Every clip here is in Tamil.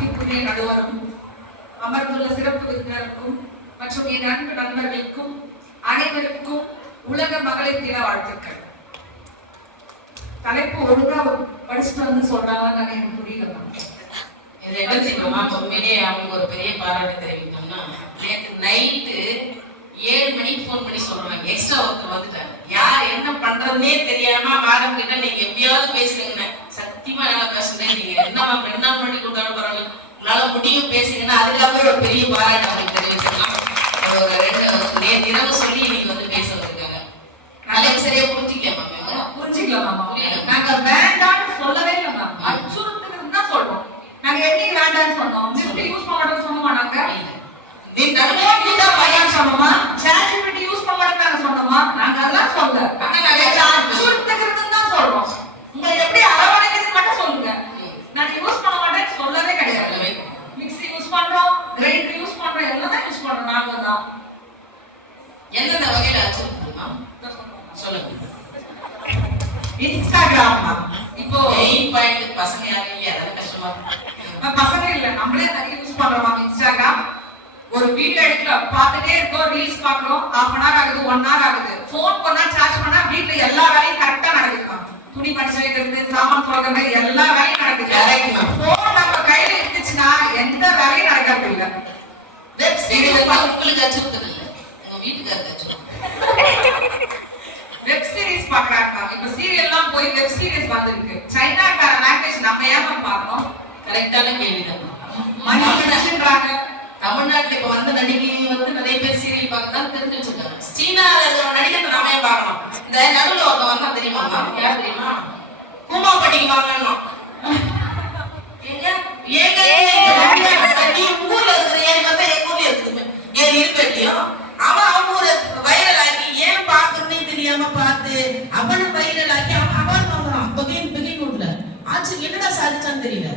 மதிப்புக்குரிய நடுவரும் அமர்ந்துள்ள சிறப்பு விருந்தினருக்கும் மற்றும் என் அன்பு நண்பர்களுக்கும் அனைவருக்கும் உலக மகளிர் தின வாழ்த்துக்கள். தலைப்பு ஒழுங்கா படிச்சுட்டு வந்து சொல்றாங்கன்னு எனக்கு புரியல. உண்மையிலே அவங்க ஒரு பெரிய பாராட்டு தெரிவிக்கணும்னா, நேற்று நைட்டு 7 மணிக்கு ஃபோன் பண்ணி சொல்றாங்க, எக்ஸ்ட்ரா ஒருத்தர் வந்துட்டாங்க. யார் என்ன பண்றதுன்னே தெரியாம மேடம் கிட்ட நீங்க எப்படியாவது பேசுறீங்கன்னு. சத்தியமா நல்லா பேசுறேன், நீங்க என்ன பண்ணி கொடுத்தாலும் பரவாயில்ல, உங்களால முடியும் பேசுறீங்கன்னா அதுக்காக ஒரு பெரிய பாராட்டு அவங்களுக்கு தெரிவிச்சிடலாம். ஒரு 2 இரவு சொல்லி இன்னைக்கு வந்து பேச வந்திருக்காங்க. நாளைக்கு சரியா புரிஞ்சுக்கலாம். நாங்க வேண்டாம்னு சொல்லவே இல்லை மேம், அச்சுறுத்துறது தான் சொல்றோம். நாங்க என்னைக்கு வேண்டாம்னு சொன்னோம்? லிஃப்ட் யூஸ் பண்ண மாட்டோம்னு சொன்னோமா? நாங்க நீ தடுப்போம் பையன் சொன்னோமா? சாட்ஜிபிடி யூஸ் பண்ண மாட்டோம் நாங்க சொன்னோமா? நாங்க அதெல்லாம் சொல்ல, அச்சுறுத்துறதுன்னு தான் சொல்றோம். உங்களை எப்படி அரவணைக்கிறது மட்டும் சொல்லுங்க. நாங்க யூஸ் பண்ண மாட்டேன்னு சொல்லவே கிடையாது. மிக்ஸி யூஸ் பண்றோம், கிரைண்டர் யூஸ் பண்றோம், எல்லாம் தான் யூஸ் பண்றோம். நாங்க தான் எந்தெந்த வகையில அச்சுறுத்துமா சொல்லுங்க. இன்ஸ்டாகிராம் இப்போ 8 பசங்க யாரும் இல்லையா? அது கஷ்டமா பசங்க இல்ல, நம்மளே நிறைய யூஸ் பண்றோம் இன்ஸ்டாகிராம். ஒரு வீடியோ எடுக்கல பார்த்துட்டே இருக்கோம், ரீல்ஸ் பார்க்கறோம், 1/2 hour ஆகுது, 1 hour ஆகுது. ஃபோன் பண்ணா சார்ஜ் பண்ணா வீட்ல எல்லா வேலையும் கரெக்டா நடக்குது. துணி மடிச்சு வைக்கிறது, சாமான் துவைக்கிறது, எல்லா வேலையும் நடக்குது. ஃபோன் நம்ம கையில இருந்துச்சுன்னா எந்த வேலையும் நடக்கிறது இல்ல. வெப் சீரிஸ் உங்களுக்கு அச்சுறுத்தல் இல்ல, உங்க வீட்டுக்காரருக்கு அச்சுறுத்தல். வெப் சீரிஸ் பார்க்கறாங்க. இப்ப சீரியல்லாம் போய் வெப் சீரிஸ் வந்திருக்கு. சைனாக்கார லாங்குவேஜ் நம்ம ஏமா பார்க்கணும்? கரெக்டான கேள்விதான். மணி பேசுறாங்க. தமிழ்நாட்டுல இப்ப வந்த நடிகை வந்து நிறைய பேர் சீரியல் பார்க்கதான் தெரிஞ்சு வச்சிருக்காங்க. சீனால இருக்கிற நடிகை நாம ஏன் பார்க்கணும்? இந்த நடுவுல ஒருத்தன் வந்தா தெரியுமா? யார் தெரியுமா? கூமா பட்டிக்கு வாங்கணும். நீ ஊர்ல இருக்கிற ஏன் வந்து என் ஊர்ல இருக்குது ஏன் இருப்பட்டியும் அவன் அவங்க ஊரை வைரல் ஆக்கி ஏன் பார்க்கணும்னே தெரியாம பார்த்து அவனை வைரல் ஆக்கி அவன் வாங்குறான். பகையின் ஊர்ல ஆச்சு என்னடா சாதிச்சான்னு தெரியல.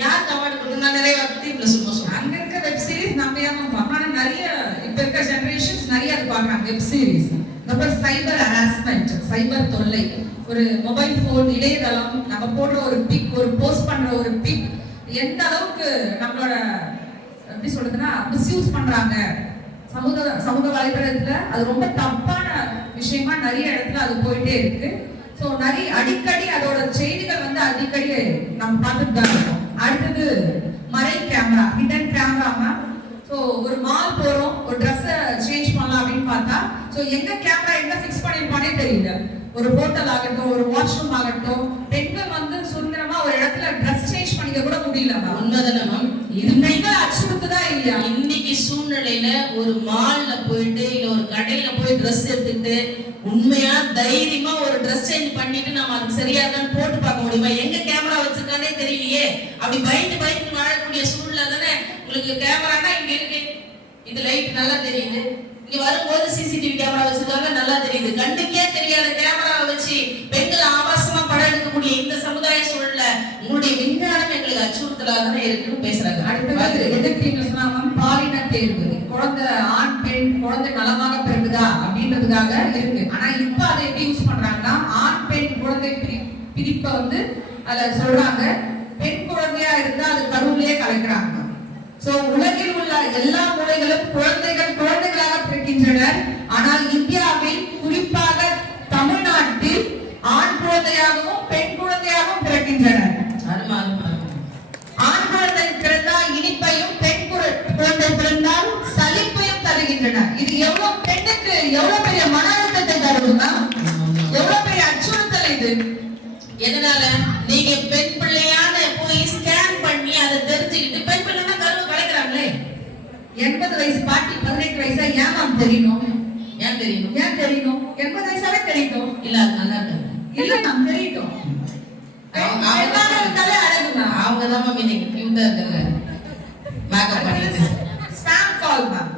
யார் கமெண்ட் கொடுத்தா நிறைய பத்தி இவ்வளவு சும்மா சொல்றேன். அங்க இருக்க வெப் சீரிஸ் நம்ம ஏமா பார்க்கணும்? நிறைய இப்ப இருக்க ஜெனரேஷன்ஸ் நிறைய அது பார்க்கறாங்க வெப் சீரிஸ். அப்புறம் சைபர் ஹராஸ்மெண்ட், சைபர் தொல்லை. ஒரு மொபைல் போன், இணையதளம், நம்ம போடுற ஒரு பிக், ஒரு போஸ்ட் பண்ற ஒரு பிக் எந்த அளவுக்கு நம்மளோட எப்படி சொல்றதுன்னா மிஸ்யூஸ் பண்றாங்க. சமூக வலைதளத்துல அது ரொம்ப தப்பான விஷயமா நிறைய இடத்துல அது போயிட்டே இருக்கு. ஸோ நிறைய அடிக்கடி அதோட செய்திகள் வந்து அடிக்கடி நம்ம பார்த்துட்டு தான் இருக்கோம். அடுத்தது மறை கேமரா, ஹிடன் கேமரா. ஸோ ஒரு மால் போறோம், ஒரு ட்ரெஸ்ஸை சேஞ்ச் பண்ணலாம் அப்படின்னு பார்த்தா ஸோ எங்க கேமரா எங்க ஃபிக்ஸ் பண்ணிருப்பானே தெரியல. ஒரு ஹோட்டல் ஆகட்டும், ஒரு வாஷ்ரூம் ஆகட்டும், பெண்கள் வந்து சுதந்திரமா ஒரு இடத்துல ட்ரெஸ் சேஞ்ச் பண்ணிக்க கூட முடியல. உண்மைதானே? இது பெண்கள் அச்சுறுத்துதான் இல்லையா? இன்னைக்கு சூழ்நிலையில ஒரு மால்ல போயிட்டு இல்ல ஒரு கடையில போய் ட்ரெஸ் எடுத்துட்டு உண்மையா தைரியமா ஒரு ட்ரெஸ் சேஞ்ச் பண்ணிட்டு நம்ம அதுக்கு சரியா தான் போட்டு பார்க்க முடியுமா? எங்க கேமரா வச்சிருக்கானே தெரியலையே. அப்படி பயந்து வாழக்கூடிய சூழ்நிலை தானே. உங்களுக்கு கேமரானா இங்க இருக்கு, இது லைட் நல்லா தெரியுது. இங்க வரும்போது சிசிடிவி கேமரா வச்சிருக்காங்க, நல்லா தெரியுது. கண்ணுக்கே தெரியாத கேமராவை வச்சு பெண்கள் ஆபாசமா படம் எடுக்கக்கூடிய இந்த சமுதாய சூழல்ல உங்களுடைய விஞ்ஞானம் எங்களுக்கு அச்சுறுத்தலாக தானே இருக்குன்னு பேசுறாங்க. அடுத்தது எதிர்த்தீங்கன்னா பாலின தேர்வு, குழந்தை ஆண் பெண் குழந்தை நலமாக பிறகுதா அப்படின்றதுக்காக இருக்கு. ஆனா இப்ப அதை எப்படி யூஸ் பண்றாங்கன்னா ஆண் பெண் குழந்தை பிரிப்பை வந்து அதுல சொல்றாங்க. பெண் குழந்தையா இருந்தா அது கருவிலேயே கலைக்கிறாங்க. சோ உலகில் உள்ள எல்லா மூலைகளும் குழந்தைகளாக பிறக்கின்றனர். ஆனால் இந்தியாவில் குறிப்பாக தமிழ்நாட்டில் ஆண் குழந்தையாகவும் பெண் குழந்தையாகவும் பிறக்கின்றனர். ஆண் குழந்தை பிறந்தால் இனிப்பையும், பெண் குழந்தை பிறந்தால் சலிப்பையும் தருகின்றனர். இது எவ்வளவு பெண்ணுக்கு எவ்வளவு பெரிய மன அழுத்தத்தை தருதுன்னா, எவ்வளவு பெரிய அச்சுறுத்தல் இது. எதனால? நீங்க பெண் பிள்ளையான போய் ஸ்கேன் பண்ணி அதை தெரிஞ்சுக்கிட்டு பெண் பிள்ளைன்னா கருவு கலைக்கிறாங்களே. 80 வயசு பாட்டி 18 வயசா ஏன் மேம் தெரியணும்? ஏன் தெரியணும்? 80 வயசாவே தெரியட்டும். இல்ல அது நல்லா இருக்கு. இல்ல மேம் தெரியட்டும். அவங்க தான் மேம் இன்னைக்கு கியூட்டா இருக்காங்க. மேக்கப் பண்ணிட்டு ஸ்பாம் கால் மேம்.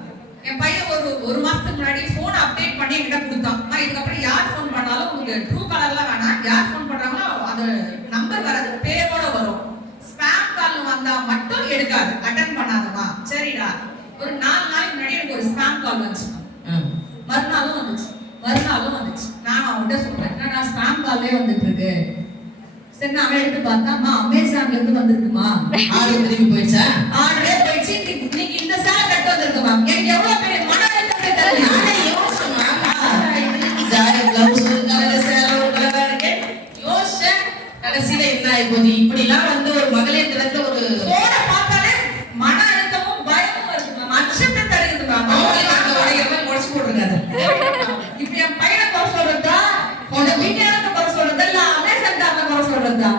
என் பையன் ஒரு மாசத்துக்கு முன்னாடி போன் அப்டேட் பண்ணி என்கிட்ட கொடுத்தான். இதுக்கப்புறம் யார் போன் பண்ணாலும் உங்களுக்கு ட்ரூ காலர்ல வேணாம், யார் போன் பண்றாங்களோ அந்த நம்பர் வராது, பேரோட வரும். ஸ்பாம் கால் வந்தா மட்டும் எடுக்காது, அட்டெண்ட் பண்ணாதமா. சரிடா, ஒரு 4 நாளைக்கு முன்னாடி எனக்கு ஒரு ஸ்பாம் கால் வந்துச்சு. மறுநாளும் வந்துச்சு. நான் அவன்கிட்ட சொல்றேன், நான் ஸ்பாம் காலே வந்துட்டு இருக்கு. சரி அவன் எடுத்து பார்த்தா அம்மா அமேசான்ல இருந்து வந்திருக்குமா. ஆர்டர் திரும்பி போயிடுச்சா? ஆர்டரே போயிடுச்சு. இன்னைக்கு இந்த சேலை கட்ட வந்திருக்குமா. எனக்கு எவ்வளவு பெரிய மன அழுத்தத்தை தருது. நானே யோசிச்சேம்மா. ஜாய் பிளவுஸ் ஒரு கலர், சேலை ஒரு கலரா இருக்கு. யோசிச்சேன். கடைசியில என்ன ஆயிப்போச்சு? இப்படிலாம் வந்து ஒரு மகளிர் தினத்துல ஒரு போனை பார்த்தாலே மன அழுத்தமும் பயமும் வருது. அச்சத்தை தருதுமா. உடச்சு போட்டுருக்காது. இப்ப என் பையனை குறை சொல்றதா, உங்க வீட்டாளத்தை குறை சொல்றதா, இல்ல அமேசான் காரனை குறை சொல்றதா?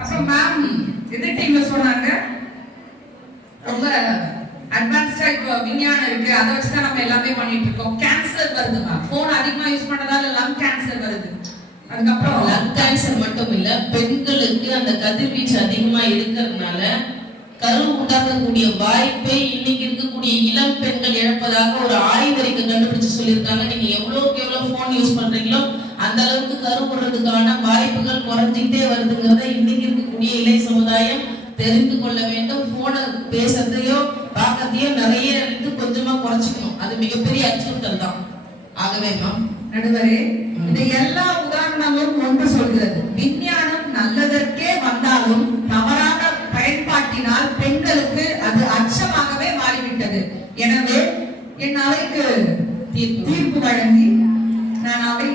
அப்புறம் மேம் இது டீம்ல சொன்னாங்க, ரொம்ப அட்வான்ஸ்டா இப்போ விஞ்ஞானம் இருக்கு, அதை வச்சுதான் நம்ம எல்லாமே பண்ணிட்டு இருக்கோம். கேன்சர் வருது மேம். போன் அதிகமா யூஸ் பண்ணதால லங் கேன்சர் வருது. அதுக்கப்புறம் லங் கேன்சர் மட்டும் இல்ல, பெண்களுக்கு அந்த கதிர்வீச்சு அதிகமா இருக்கிறதுனால கரு உண்டாகக்கூடிய வாய்ப்பை இன்னைக்கு இருக்கக்கூடிய இளம் பெண்கள் இழப்பதாக ஒரு ஆய்வறிக்கை கண்டுபிடிச்சு சொல்லியிருக்காங்க. நீங்க எவ்வளவுக்கு எவ்வளவு போன் யூஸ் பண்றீங்களோ அந்த அளவுக்கு கரு போடுறதுக்கான வாய்ப்புகள் குறைஞ்சிட்டே வருதுங்கிறத இன்னைக்கு இருக்கக்கூடிய இளைய சமுதாயம் தெரிந்து கொள்ள வேண்டும். போனை பேசுறதையோ பார்க்கறதையோ நிறைய இருந்து கொஞ்சமா குறைச்சிக்கணும். அது மிகப்பெரிய அச்சுறுத்தல் தான். ஆகவே நடுவரே, இந்த எல்லா உதாரணங்களும் ஒன்று சொல்கிறது. விஞ்ஞானம் நல்லதற்கே வந்தாலும் தவறான பயன்பாட்டினால் பெண்களுக்கு அது அச்சமாகவே மாறிவிட்டது. எனவே என் அவைக்கு தீர்ப்பு வழங்கி நான் அவை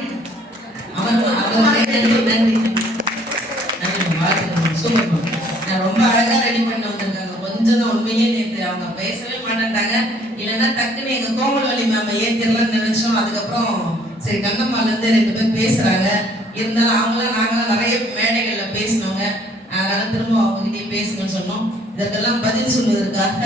ரொம்ப அழகா ரெடி பண்ண வந்திருக்காங்க. கொஞ்சம் தான் உண்மையிலே நேற்று அவங்க பேசவே மாட்டேன்ட்டாங்க. இல்லைன்னா டக்குன்னு எங்க கோமலவல்லி மேம் ஏத்திரலாம்னு நினைச்சோம். அதுக்கப்புறம் சரி கண்ணம்மால இருந்து 2 பேர் பேசுறாங்க. இருந்தாலும் அவங்களாம் நாங்களாம் நிறைய மேடைகள்ல பேசினவங்க. அதனால திரும்ப அவங்க கிட்டே பேசுங்கன்னு சொன்னோம். இதற்கெல்லாம் பதில் சொல்வதற்காக